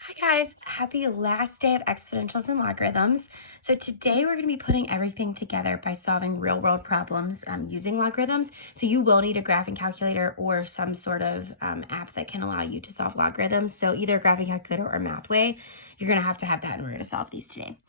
Hi guys, happy last day of exponentials and logarithms. So today we're going to be putting everything together by solving real world problems using logarithms. So you will need a graphing calculator or some sort of app that can allow you to solve logarithms. So either a graphing calculator or Mathway, you're going to have that in order to solve these today.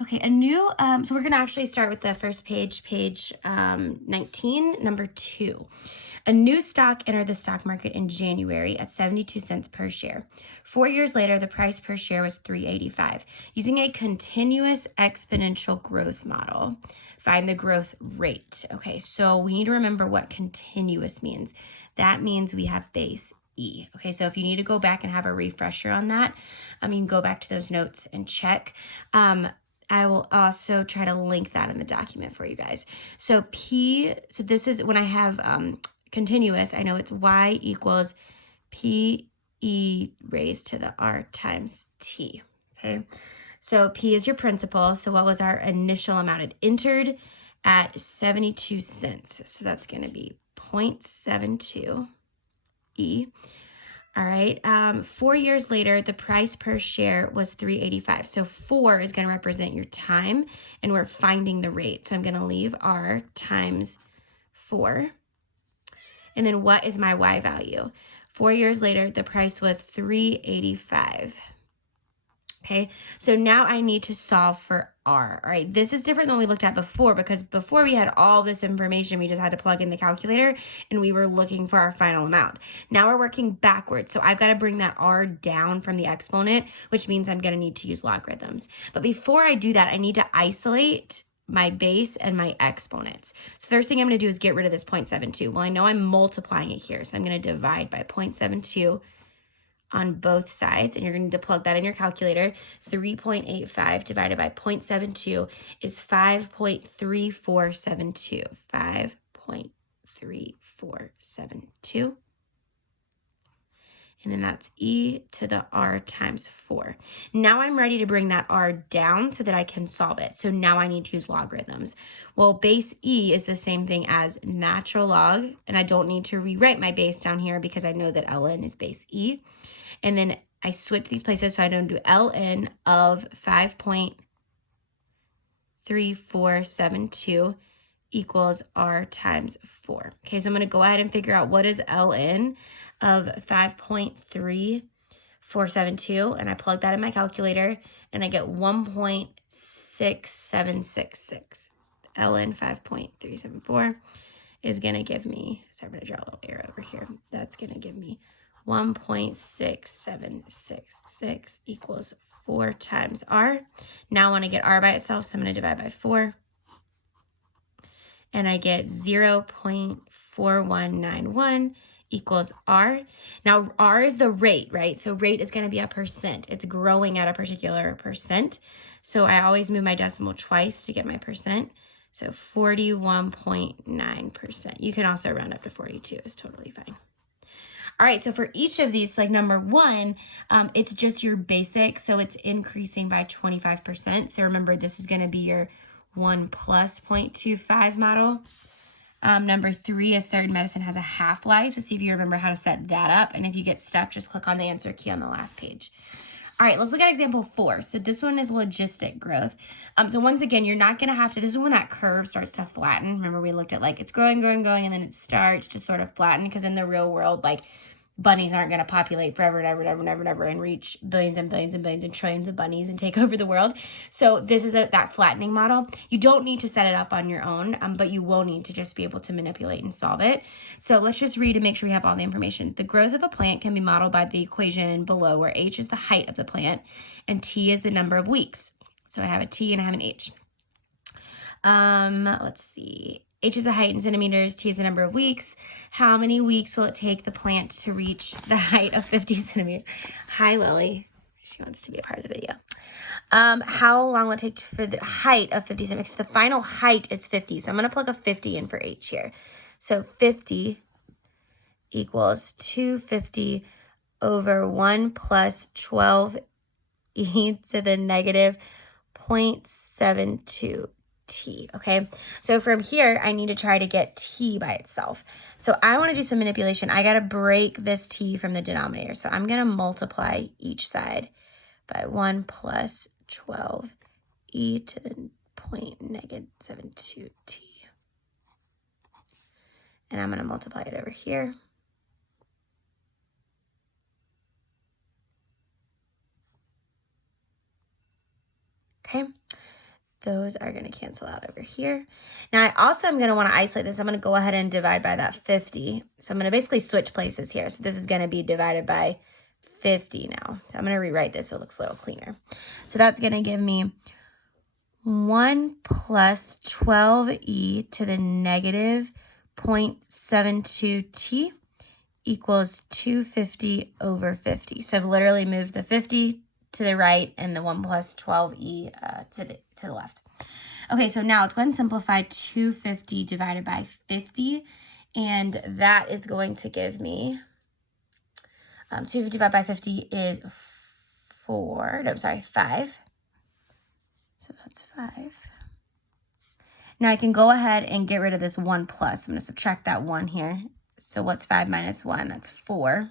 Okay, so we're going to actually start with the first page, page 19, number 2. A new stock entered the stock market in January at 72 cents per share. 4 years later, the price per share was $3.85. Using a continuous exponential growth model, find the growth rate. Okay, so we need to remember what continuous means. That means we have base E. Okay, so if you need to go back and have a refresher on that, you can go back to those notes and check. I will also try to link that in the document for you guys. So this is when I have continuous, I know it's y equals p e raised to the r times t, okay? So p is your principal, so what was our initial amount? It entered at 72 cents, so that's going to be 0.72 e. All right, 4 years later, the price per share was $3.85. So 4 is going to represent your time, and we're finding the rate. So I'm going to leave r times 4. And then what is my y value? 4 years later, the price was $3.85. Okay, so now I need to solve for r. All right, this is different than we looked at before, because before we had all this information, we just had to plug in the calculator and we were looking for our final amount. Now we're working backwards, so I've got to bring that r down from the exponent, which means I'm going to need to use logarithms. But before I do that, I need to isolate my base and my exponents. So the first thing I'm going to do is get rid of this 0.72. Well, I know I'm multiplying it here, so I'm going to divide by 0.72 on both sides, and you're going to plug that in your calculator. 3.85 divided by 0.72 is 5.3472. 5.3472. And then that's e to the r times 4. Now I'm ready to bring that r down so that I can solve it. So now I need to use logarithms. Well, base e is the same thing as natural log, and I don't need to rewrite my base down here because I know that ln is base e. And then I switch these places so I don't do ln of 5.3472 equals r times 4. Okay, so I'm going to go ahead and figure out what is ln of 5.3472, and I plug that in my calculator, and I get 1.6766. ln 5.374 is going to give me, sorry, I'm going to draw a little arrow over here. That's going to give me 1.6766 equals 4 times r. Now I want to get r by itself, so I'm going to divide by 4. And I get 0.4191 equals r. Now, r is the rate, right? So rate is going to be a percent. It's growing at a particular percent. So I always move my decimal twice to get my percent. So 41.9%. You can also round up to 42. It's totally fine. All right, so for each of these, like number 1, it's just your basic. So it's increasing by 25%. So remember, this is going to be your 1 plus 0.25 model. Number 3, a certain medicine has a half-life. So see if you remember how to set that up. And if you get stuck, just click on the answer key on the last page. All right, let's look at example 4. So this one is logistic growth. So once again, you're not going to have to, this is when that curve starts to flatten. Remember, we looked at like it's growing, and then it starts to sort of flatten, because in the real world, like bunnies aren't going to populate forever and ever and reach billions and billions and billions and trillions of bunnies and take over the world. So this is that flattening model. You don't need to set it up on your own, but you will need to just be able to manipulate and solve it. So let's just read and make sure we have all the information. The growth of a plant can be modeled by the equation below, where h is the height of the plant and t is the number of weeks. So I have a t and I have an h. Let's see. H is the height in centimeters, T is the number of weeks. How many weeks will it take the plant to reach the height of 50 centimeters? Hi, Lily. She wants to be a part of the video. How long will it take for the height of 50 centimeters? The final height is 50, so I'm going to plug a 50 in for H here. So 50 equals 250 over 1 plus 12 e to the negative 0.72. T, okay? So from here, I need to try to get T by itself. So I want to do some manipulation. I got to break this T from the denominator. So I'm going to multiply each side by 1 plus 12e to the -72t. And I'm going to multiply it over here. Okay, those are going to cancel out over here. Now, I also am going to want to isolate this. I'm going to go ahead and divide by that 50. So I'm going to basically switch places here. So this is going to be divided by 50 now. So I'm going to rewrite this so it looks a little cleaner. So that's going to give me 1 plus 12e to the -0.72t equals 250 over 50. So I've literally moved the 50 to the right and the 1 plus 12e to the left. Okay, so now let's go ahead and simplify 250 divided by 50. And that is going to give me, 250 divided by 50 is 5. So that's 5. Now I can go ahead and get rid of this 1 plus. I'm going to subtract that 1 here. So what's 5 minus 1? That's 4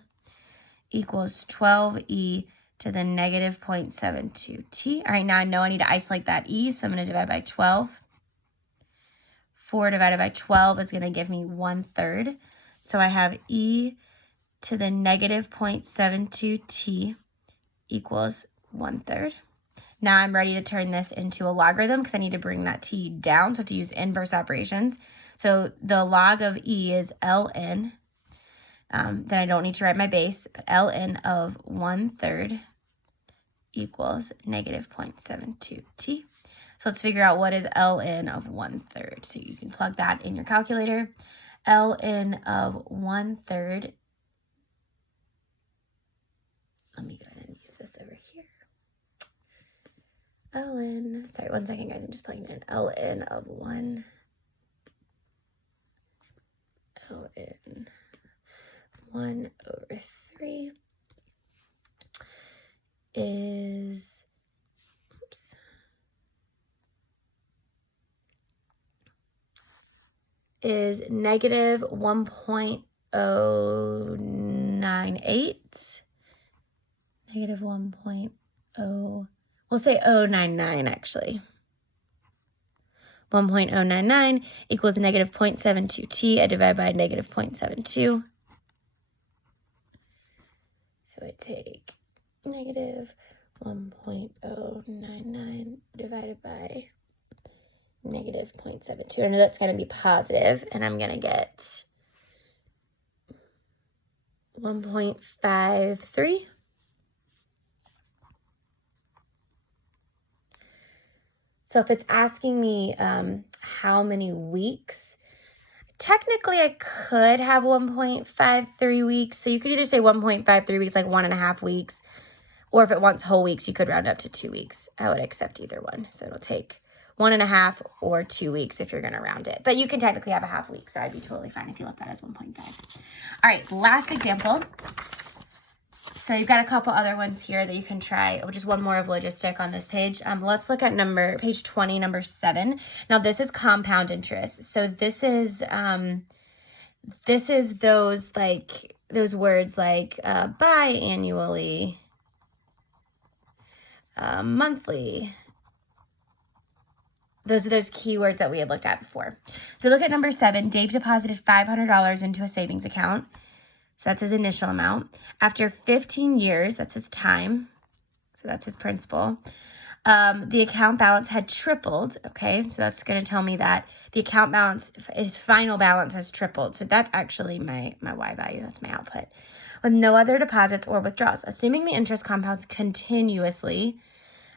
equals 12e to the -0.72t. All right, now I know I need to isolate that e, so I'm going to divide by 12. 4 divided by 12 is going to give me 1/3. So I have e to the -0.72t equals 1/3. Now I'm ready to turn this into a logarithm because I need to bring that t down, so I have to use inverse operations. So the log of e is ln. Then I don't need to write my base, but ln of 1/3 equals -0.72t. So let's figure out what is ln of 1/3. So you can plug that in your calculator. ln of 1/3. Let me go ahead and use this over here. ln, sorry, 1 second, guys. I'm just plugging in ln of 1. ln 1/3 is, is -1.098. -1.0, we'll say 099 actually. 1.099 equals -0.72t. I divide by -0.72. So I take -1.099 divided by -0.72. I know that's going to be positive, and I'm going to get 1.53. So if it's asking me how many weeks, technically I could have 1.53 weeks. So you could either say 1.53 weeks, like 1.5 weeks, or if it wants whole weeks, you could round up to 2 weeks. I would accept either one. So it'll take 1.5 or 2 weeks if you're going to round it. But you can technically have a half week, so I'd be totally fine if you left that as 1.5. All right, last example. So you've got a couple other ones here that you can try. Just one more of logistic on this page. Let's look at page 20, number 7. Now this is compound interest. So this is those words like biannually, monthly. Those are those keywords that we had looked at before. So look at number 7. Dave deposited $500 into a savings account. So that's his initial amount. After 15 years, that's his time. So that's his principal. The account balance had tripled. Okay, so that's going to tell me that the account balance, his final balance has tripled. So that's actually my Y value. That's my output. With no other deposits or withdrawals. Assuming the interest compounds continuously.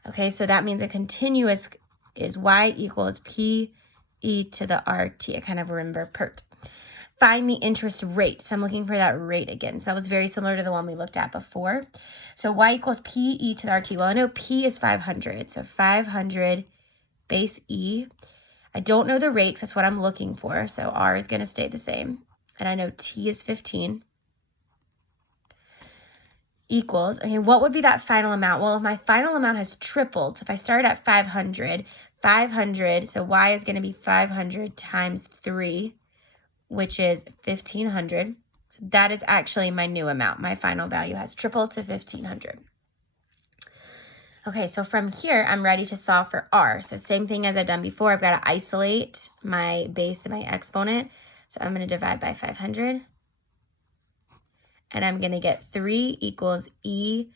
Okay, so that means a continuous is Y equals P E to the RT. I kind of remember PERT. Find the interest rate. So I'm looking for that rate again. So that was very similar to the one we looked at before. So Y equals P E to the RT. Well, I know P is 500. So 500 base E. I don't know the rate because that's what I'm looking for. So R is going to stay the same. And I know T is 15. Equals, okay, what would be that final amount? Well, if my final amount has tripled, so if I start at 500, so Y is going to be 500 times 3, which is 1,500. So that is actually my new amount. My final value has tripled to 1,500. Okay, so from here, I'm ready to solve for r. So same thing as I've done before. I've got to isolate my base and my exponent. So I'm going to divide by 500. And I'm going to get 3 equals e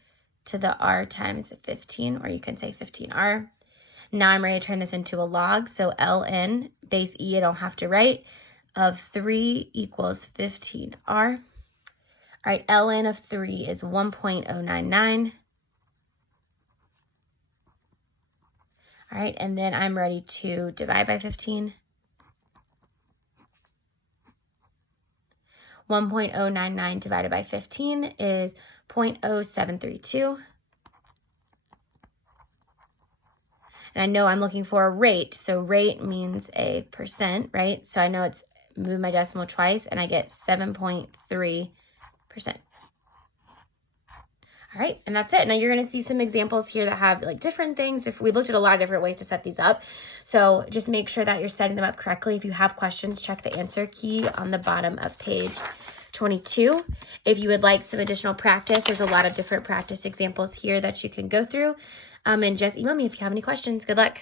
to the r times 15, or you can say 15r. Now I'm ready to turn this into a log. So ln, base e I don't have to write, of 3 equals 15r. All right, ln of 3 is 1.099. All right, and then I'm ready to divide by 15. 1.099 divided by 15 is 0.0732. And I know I'm looking for a rate, so rate means a percent, right? So I know it's move my decimal twice, and I get 7.3%. All right, and that's it. Now you're going to see some examples here that have like different things. If we looked at a lot of different ways to set these up. So just make sure that you're setting them up correctly. If you have questions, check the answer key on the bottom of page 22. If you would like some additional practice, there's a lot of different practice examples here that you can go through. And just email me if you have any questions. Good luck.